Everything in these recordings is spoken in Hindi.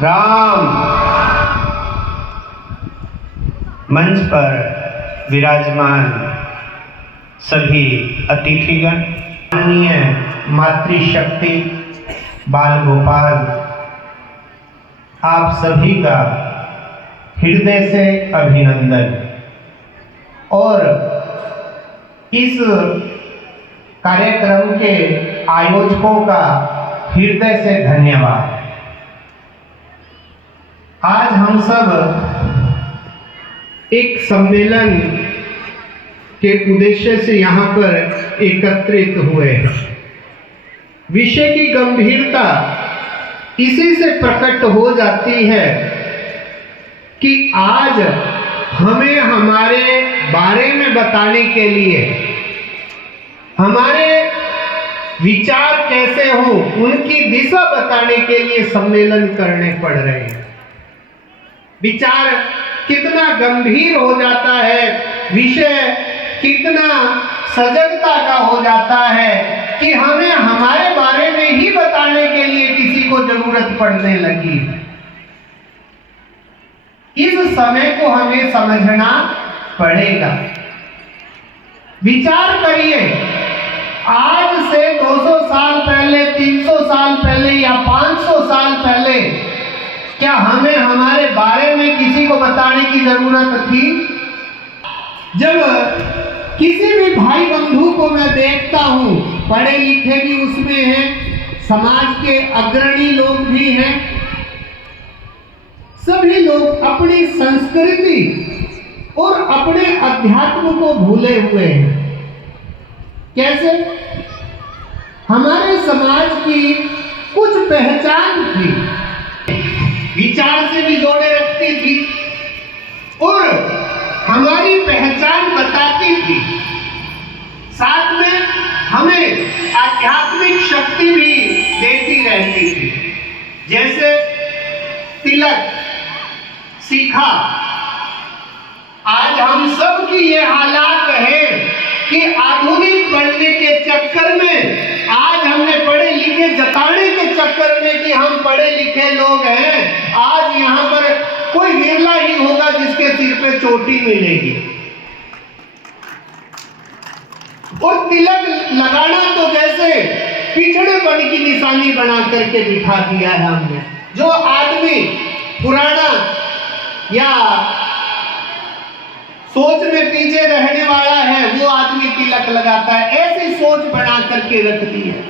राम। मंच पर विराजमान सभी अतिथिगण, माननीय मातृशक्ति बाल गोपाल, आप सभी का हृदय से अभिनंदन और इस कार्यक्रम के आयोजकों का हृदय से धन्यवाद। आज हम सब एक सम्मेलन के उद्देश्य से यहाँ पर एकत्रित हुए हैं। विषय की गंभीरता इसी से प्रकट हो जाती है कि आज हमें हमारे बारे में बताने के लिए, हमारे विचार कैसे हो उनकी दिशा बताने के लिए सम्मेलन करने पड़ रहे हैं। विचार कितना गंभीर हो जाता है, विषय कितना सजगता का हो जाता है कि हमें हमारे बारे में ही बताने के लिए किसी को जरूरत पड़ने लगी। इस समय को हमें समझना पड़ेगा। विचार करिए, आज से 200 साल पहले, 300 साल पहले या 500 साल पहले क्या हमें हमारे बारे में किसी को बताने की जरूरत थी? जब किसी भी भाई बंधु को मैं देखता हूं, पढ़े लिखे भी उसमें हैं, समाज के अग्रणी लोग भी हैं, सभी लोग अपनी संस्कृति और अपने अध्यात्म को भूले हुए हैं। कैसे? हमारे समाज की कुछ पहचान थी, विचार से भी जोड़े रखती थी और हमारी पहचान बताती थी। साथ में हमें आध्यात्मिक शक्ति भी देती रहती थी। जैसे तिलक, सीखा। आज हम सब की ये हालात है कि आधुनिक बनने के चक्कर में, आज हमने पढ़े लिखे जताने के चक्कर में कि हम पढ़े लिखे लोग हैं, आज यहाँ पर कोई विरला ही होगा जिसके सिर पे चोटी मिलेगी। और तिलक लगाना तो जैसे पिछड़ेपन की निशानी बना करके बिठा दिया है हमने। जो आदमी पुराना या सोच में पीछे रहने वाला है वो आदमी तिलक लगाता है, ऐसी सोच बना करके रख दी है।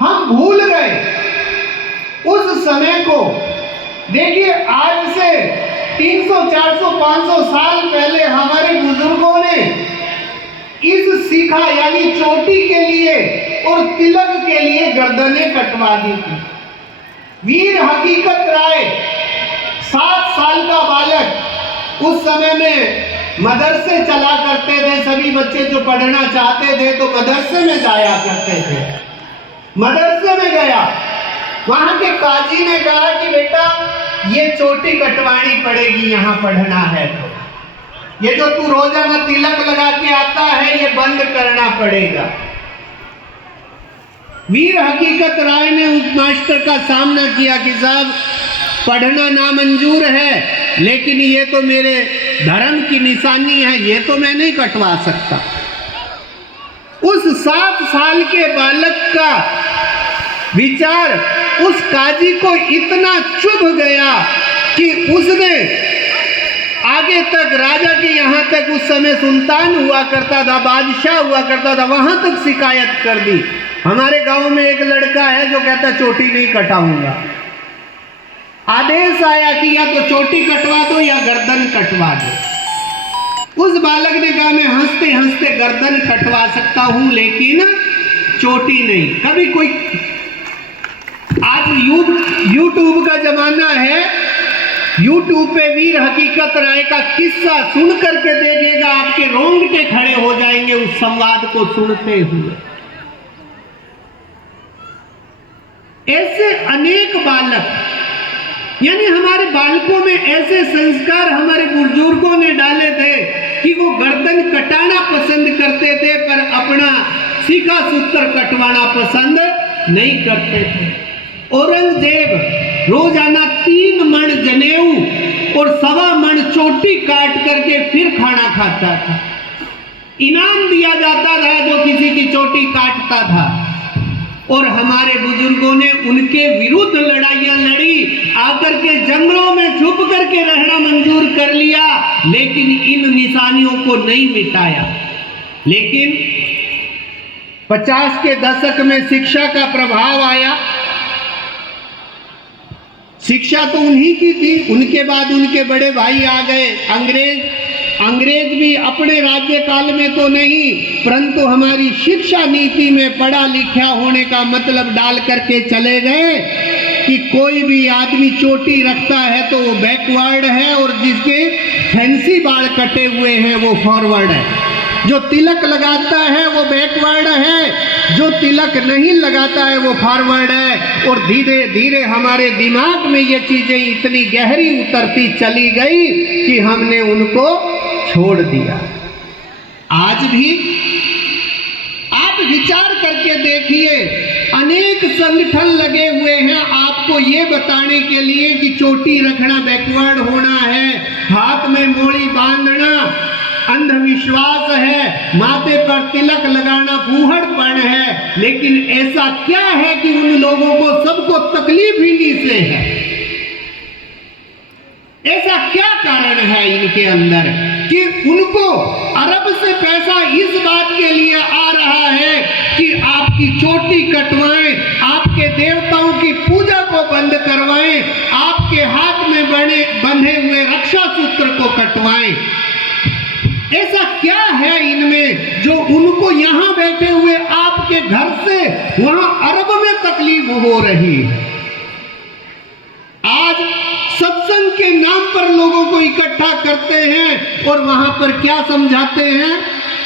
हम भूल गए उस समय को। देखिए, आज से 300, 400, 500 साल पहले हमारे बुजुर्गों ने इस सीखा यानी चोटी के लिए और तिलक के लिए गर्दनें कटवा दी थी। वीर हकीकत राय, 7 साल का बालक, उस समय में मदरसे चला करते थे। सभी बच्चे जो पढ़ना चाहते थे तो मदरसे में जाया करते थे। मदरसे में गया, वहां के काजी ने कहा कि बेटा ये चोटी कटवानी पड़ेगी, यहाँ पढ़ना है तो ये जो तू रोजाना तिलक लगा के आता है ये बंद करना पड़ेगा। वीर हकीकत राय ने उस मास्टर का सामना किया कि साहब पढ़ना नामंजूर है, लेकिन ये तो मेरे धर्म की निशानी है, ये तो मैं नहीं कटवा सकता। उस 7 साल के बालक का विचार उस काजी को इतना चुभ गया कि उसने आगे तक, राजा के यहाँ तक, उस समय सुल्तान हुआ करता था, बादशाह हुआ करता था, वहां तक शिकायत कर दी। हमारे गांव में एक लड़का है जो कहता चोटी नहीं कटाऊंगा। आदेश आया कि या तो चोटी कटवा दो या गर्दन कटवा दो। उस बालक ने कहा मैं हंसते हंसते गर्दन कटवा सकता हूं लेकिन चोटी नहीं। कभी कोई, आज यूट्यूब का जमाना है, यूट्यूब पे वीर हकीकत राय का किस्सा सुन करके देखिएगा, आपके रोंगटे खड़े हो जाएंगे उस संवाद को सुनते हुए। ऐसे अनेक बालक, यानी हमारे बालकों में ऐसे संस्कार हमारे बुजुर्गों ने डाले थे कि वो गर्दन कटाना पसंद करते थे पर अपना सीखा सूत्र कटवाना पसंद नहीं करते थे। औरंगजेब रोजाना 3 जनेऊ और 1.25 मन चोटी काट करके फिर खाना खाता था। इनाम दिया जाता था जो किसी की चोटी काटता था। और हमारे बुजुर्गों ने उनके विरुद्ध लड़ाइयां लड़ी, आकर के जंगलों में छुप करके रहना मंजूर कर लिया, लेकिन इन निशानियों को नहीं मिटाया। लेकिन 50 के दशक में शिक्षा का प्रभाव आया। शिक्षा तो उन्हीं की थी, उनके बाद उनके बड़े भाई आ गए अंग्रेज भी अपने राज्य काल में तो नहीं, परंतु हमारी शिक्षा नीति में पढ़ा लिखा होने का मतलब डाल करके चले गए कि कोई भी आदमी चोटी रखता है तो वो बैकवर्ड है, और जिसके फैंसी बाल कटे हुए हैं वो फॉरवर्ड है। जो तिलक लगाता है वो बैकवर्ड है, जो तिलक नहीं लगाता है वो फॉरवर्ड है। और धीरे धीरे हमारे दिमाग में ये चीजें इतनी गहरी उतरती चली गई कि हमने उनको छोड़ दिया। आज भी आप विचार करके देखिए, अनेक संगठन लगे हुए हैं आपको ये बताने के लिए कि चोटी रखना बैकवर्ड होना है, हाथ में मोड़ी बांधना अंधविश्वास है, माथे पर तिलक लगाना फूहड़पन है। लेकिन ऐसा क्या है कि उन लोगों को सबको तकलीफ इन्हीं से है? ऐसा क्या कारण है इनके अंदर कि उनको अरब से पैसा इस बात के लिए आ रहा है कि आपकी चोटी कटवाएं, आपके देवताओं की पूजा को बंद करवाएं, आपके हाथ में बंधे हुए रक्षा सूत्र को कटवाएं। ऐसा क्या है इनमें जो उनको यहां बैठे हुए आपके घर से वहां अरब में तकलीफ हो रही है? आज सत्संग के नाम पर लोगों को इकट्ठा करते हैं और वहां पर क्या समझाते हैं?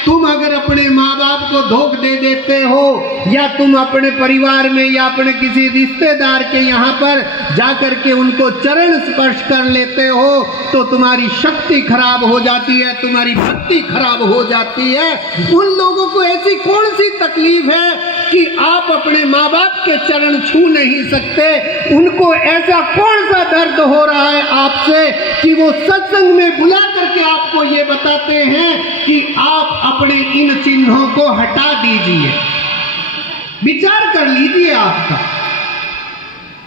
तुम अगर अपने माँ बाप को धोख दे देते हो, या तुम अपने परिवार में या अपने किसी रिश्तेदार के यहाँ पर जाकर के उनको चरण स्पर्श कर लेते हो, तो तुम्हारी शक्ति खराब हो जाती है, तुम्हारी भक्ति खराब हो जाती है। उन लोगों को ऐसी कौन सी तकलीफ है कि आप अपने माँ बाप के चरण छू नहीं सकते? उनको ऐसा कौन सा दर्द हो रहा है आपसे कि वो सत्संग में बुला करके आपको ये बताते हैं कि आप अपने इन चिन्हों को हटा दीजिए। विचार कर लीजिए, आपका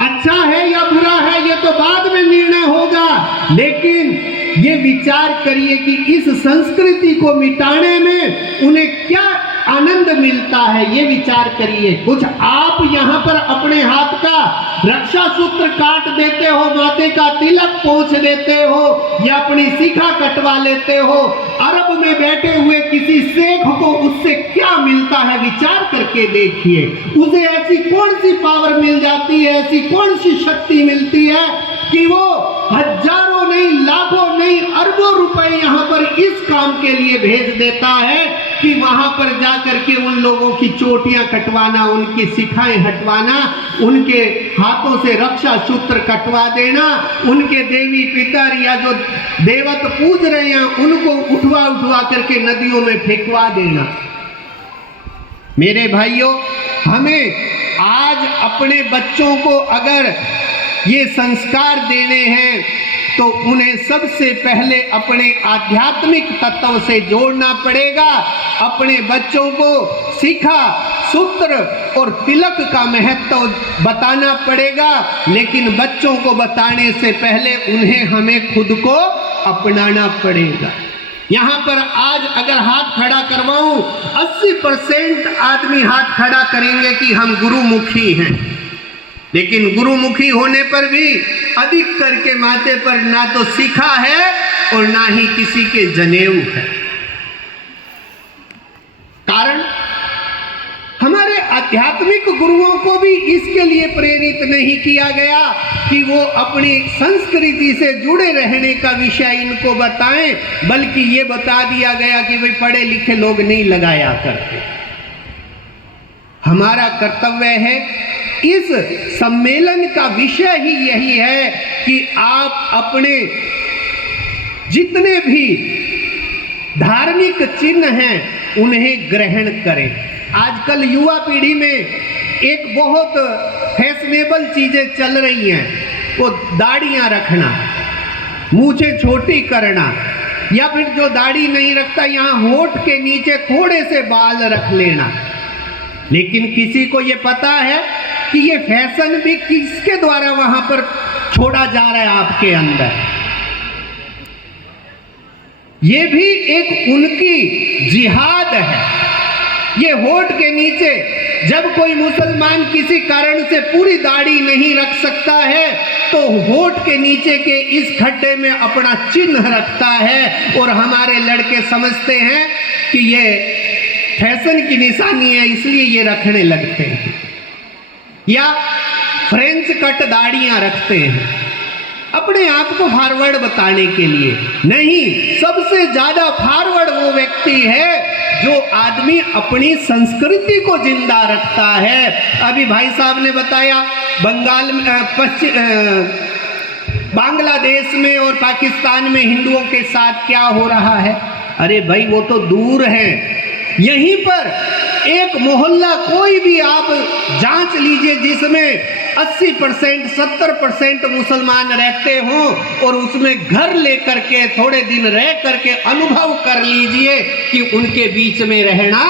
अच्छा है या बुरा है ये तो बाद में निर्णय होगा, लेकिन ये विचार करिए कि इस संस्कृति को मिटाने में उन्हें क्या आनंद मिलता है, ये विचार करिए। कुछ आप यहाँ पर अपने हाथ का रक्षा सूत्र काट देते हो, माथे का तिलक पोंछ देते हो, या अपनी शिखा कटवा लेते हो। अरब में बैठे हुए किसी शेख को उससे क्या मिलता है, विचार करके देखिए। उसे ऐसी कौन सी पावर मिल जाती है, ऐसी कौन सी शक्ति मिलती है कि वो हजारों नहीं, लाखों नहीं, अरबों रुपए यहाँ पर इस काम के लिए भेज देता है कि वहां पर जाकर के उन लोगों की चोटियां कटवाना, उनकी शिखाएं हटवाना, उनके हाथों से रक्षा सूत्र कटवा देना, उनके देवी पितर या जो देवत पूज रहे हैं उनको उठवा उठवा करके नदियों में फेंकवा देना। मेरे भाइयों, हमें आज अपने बच्चों को अगर ये संस्कार देने हैं तो उन्हें सबसे पहले अपने आध्यात्मिक तत्व से जोड़ना पड़ेगा। अपने बच्चों को शिखा, सूत्र और तिलक का महत्व बताना पड़ेगा, लेकिन बच्चों को बताने से पहले उन्हें हमें खुद को अपनाना पड़ेगा। यहाँ पर आज अगर हाथ खड़ा करवाऊं, 80% आदमी हाथ खड़ा करेंगे कि हम गुरुमुखी हैं, लेकिन गुरुमुखी होने पर भी अधिक करके माथे पर ना तो शिखा है और ना ही किसी के जनेऊ है। कारण हमारे आध्यात्मिक गुरुओं को भी इसके लिए प्रेरित नहीं किया गया कि वो अपनी संस्कृति से जुड़े रहने का विषय इनको बताएं, बल्कि ये बता दिया गया कि भाई पढ़े लिखे लोग नहीं लगाया करते। हमारा कर्तव्य है, इस सम्मेलन का विषय ही यही है कि आप अपने जितने भी धार्मिक चिन्ह हैं उन्हें ग्रहण करें। आजकल युवा पीढ़ी में एक बहुत फैशनेबल चीजें चल रही हैं वो दाढ़ियां रखना, मूछें छोटी करना, या फिर जो दाढ़ी नहीं रखता यहाँ होठ के नीचे थोड़े से बाल रख लेना। लेकिन किसी को ये पता है कि ये फैशन भी किसके द्वारा वहां पर छोड़ा जा रहा है आपके अंदर। ये भी एक उनकी जिहाद है। ये होठ के नीचे जब कोई मुसलमान किसी कारण से पूरी दाढ़ी नहीं रख सकता है तो होठ के नीचे के इस खड्डे में अपना चिन्ह रखता है, और हमारे लड़के समझते हैं कि ये फैशन की निशानी है इसलिए ये रखने लगते हैं। या फ्रेंच कट दाढ़ियां रखते हैं अपने आप को फॉरवर्ड बताने के लिए। नहीं, सबसे ज्यादा फॉरवर्ड वो व्यक्ति है जो आदमी अपनी संस्कृति को जिंदा रखता है। अभी भाई साहब ने बताया बंगाल में, बांग्लादेश में और पाकिस्तान में हिंदुओं के साथ क्या हो रहा है। अरे भाई वो तो दूर है, यहीं पर एक मोहल्ला कोई भी आप जांच लीजिए जिसमें 80% 70% मुसलमान रहते हों, और उसमें घर लेकर के थोड़े दिन रह करके अनुभव कर लीजिए कि उनके बीच में रहना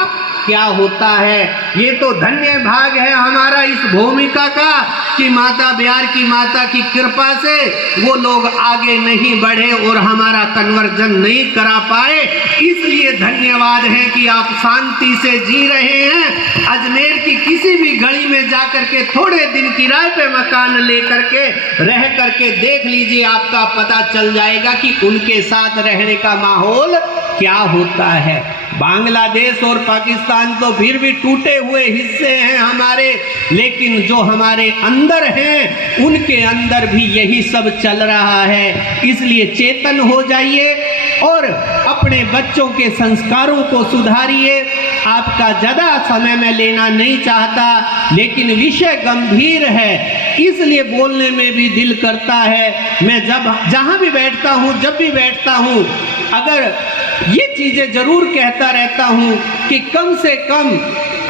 क्या होता है। ये तो धन्य भाग है हमारा इस भूमिका का कि माता बिहार की माता की कृपा से वो लोग आगे नहीं बढ़े और हमारा कन्वर्जन नहीं करा पाए। इसलिए धन्यवाद है कि आप शांति से जी रहे हैं। अजमेर की किसी भी गली में जाकर के थोड़े दिन किराए पे मकान लेकर के रह करके देख लीजिए, आपका पता चल जाएगा कि उनके साथ रहने का माहौल क्या होता है। बांग्लादेश और पाकिस्तान तो फिर भी टूटे हुए हिस्से हैं हमारे, लेकिन जो हमारे अंदर हैं उनके अंदर भी यही सब चल रहा है। इसलिए चेतन हो जाइए और अपने बच्चों के संस्कारों को सुधारिए। आपका ज़्यादा समय मैं लेना नहीं चाहता, लेकिन विषय गंभीर है इसलिए बोलने में भी दिल करता है। मैं जहाँ भी बैठता हूँ, जब भी बैठता हूँ, अगर ये चीज़ें जरूर कहता रहता हूँ कि कम से कम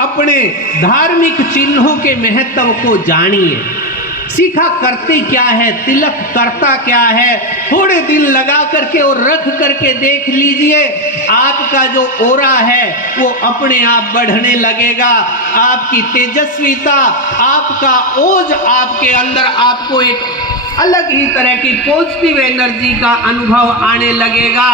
अपने धार्मिक चिन्हों के महत्व को जानिए। सीखा करते क्या है, तिलक करता क्या है, थोड़े दिन लगा करके और रख करके देख लीजिए, आपका जो ओरा है वो अपने आप बढ़ने लगेगा। आपकी तेजस्विता, आपका ओज आपके अंदर आपको एक अलग ही तरह की पॉजिटिव एनर्जी का अनुभव आने लगेगा।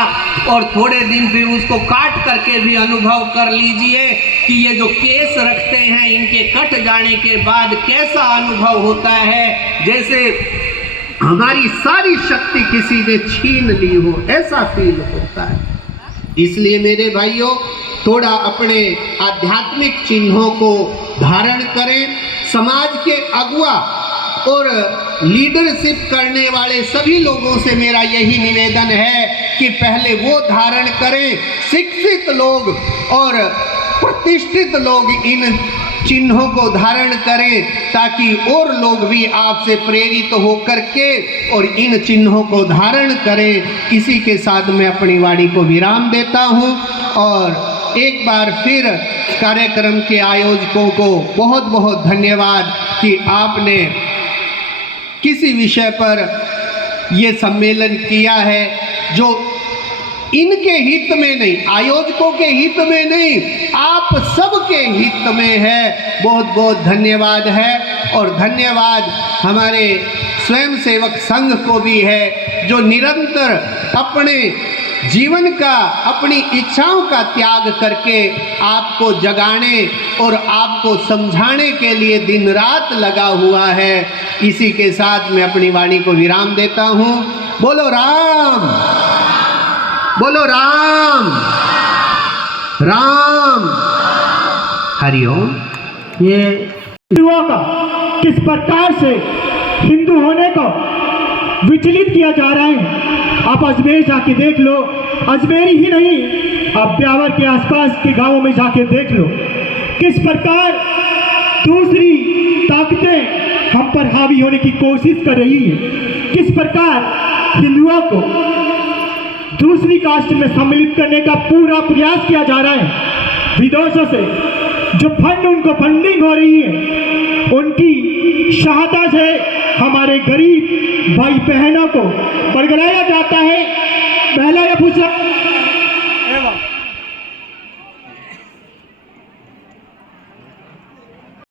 और थोड़े दिन फिर उसको काट करके भी अनुभव कर लीजिए कि ये जो केस रखते हैं इनके कट जाने के बाद कैसा अनुभव होता है, जैसे हमारी सारी शक्ति किसी ने छीन ली हो, ऐसा फील होता है। इसलिए मेरे भाइयों, थोड़ा अपने आध्यात्मिक चिन्हों को धारण करें। समाज के अगुआ और लीडरशिप करने वाले सभी लोगों से मेरा यही निवेदन है कि पहले वो धारण करें। शिक्षित लोग और प्रतिष्ठित लोग इन चिन्हों को धारण करें ताकि और लोग भी आपसे प्रेरित होकर के और इन चिन्हों को धारण करें। इसी के साथ मैं अपनी वाणी को विराम देता हूं और एक बार फिर कार्यक्रम के आयोजकों को बहुत बहुत धन्यवाद कि आपने किसी विषय पर ये सम्मेलन किया है जो इनके हित में नहीं, आयोजकों के हित में नहीं, आप सबके हित में है। बहुत बहुत धन्यवाद है। और धन्यवाद हमारे स्वयंसेवक संघ को भी है जो निरंतर अपने जीवन का, अपनी इच्छाओं का त्याग करके आपको जगाने और आपको समझाने के लिए दिन रात लगा हुआ है। इसी के साथ मैं अपनी वाणी को विराम देता हूँ। बोलो राम, बोलो राम, राम, हरिओम। ये हिंदुओं का किस प्रकार से हिंदू होने को विचलित किया जा रहा है, आप अजमेर जाके देख लो। अजमेर ही नहीं, आप ब्यावर के आसपास के गांवों में जाके देख लो किस प्रकार दूसरी ताकतें हम पर हावी होने की कोशिश कर रही है। किस प्रकार हिंदुओं को दूसरी कास्ट में सम्मिलित करने का पूरा प्रयास किया जा रहा है। विदेशों से जो फंड उनको फंडिंग हो रही है, उनकी सहायता से हमारे गरीब भाई बहनों को बरगलाया जाता है। पहला यह पूछा